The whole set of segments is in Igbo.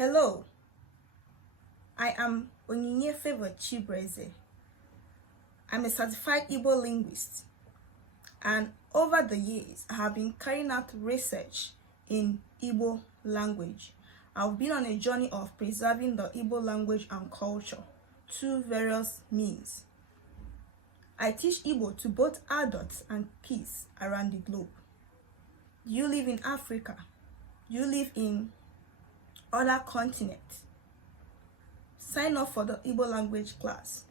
Hello, I am Onyinye Favor Chibreze. I'm a certified Igbo linguist, and over the years, I have been carrying out research in Igbo language. I've been on a journey of preserving the Igbo language and culture through various means. I teach Igbo to both adults and kids around the globe. Do you live in Africa? Do you live in other continents? Sign up for the Igbo language class.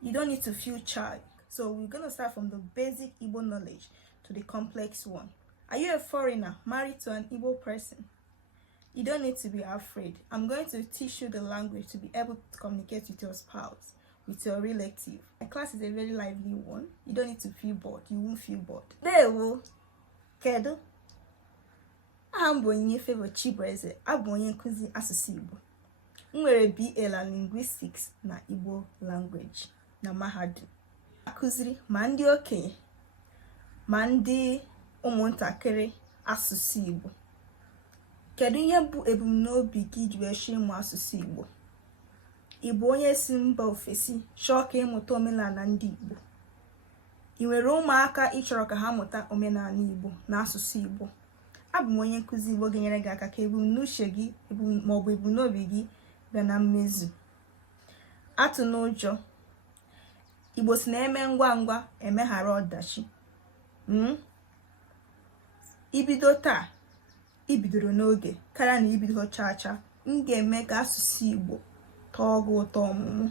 You don't need to feel shy. So we're going to start from the basic Igbo knowledge to the complex one. Are you a foreigner married to an Igbo person? You don't need to be afraid. I'm going to teach you the language to be able to communicate with your spouse, with your relative. My class is a very lively one. You don't need to feel bored. You won't feel bored. There we go. I'm Onyinye Favor Chibreze. I'm onye nkuzi asụsụ Igbo. M nwere BA na linguistics na Igbo language na mahadum. Akụziri ma ndị okenye ma ndị ụmụntakịrị asụsụ Igbo. Kedu ihe bụ ebumnobi gị ji wee chọọ ịmụ asụsụ Igbo? Ị bụ onye si mba ofesi chọọ ka ịmụta omenala ndị Igbo? Ị nwere ụmụaka ị chọrọ ka ha mụta omenala Igbo na asụsụ Igbo? Abụ m onye nkuzi Igbo ga-enyere gị aka ka ebumnuche gị maọbụ ebumnobi gị bịa na mmezu. Atụ n'ụjọ. Igbo si na-eme ngwa ngwa emeghara ọdachi. Ibido taa, ibidoro n'oge karịa na ibido chacha. M ga-eme ka asụsụ Igbo tọọ gị ụtọ ọmụmụ.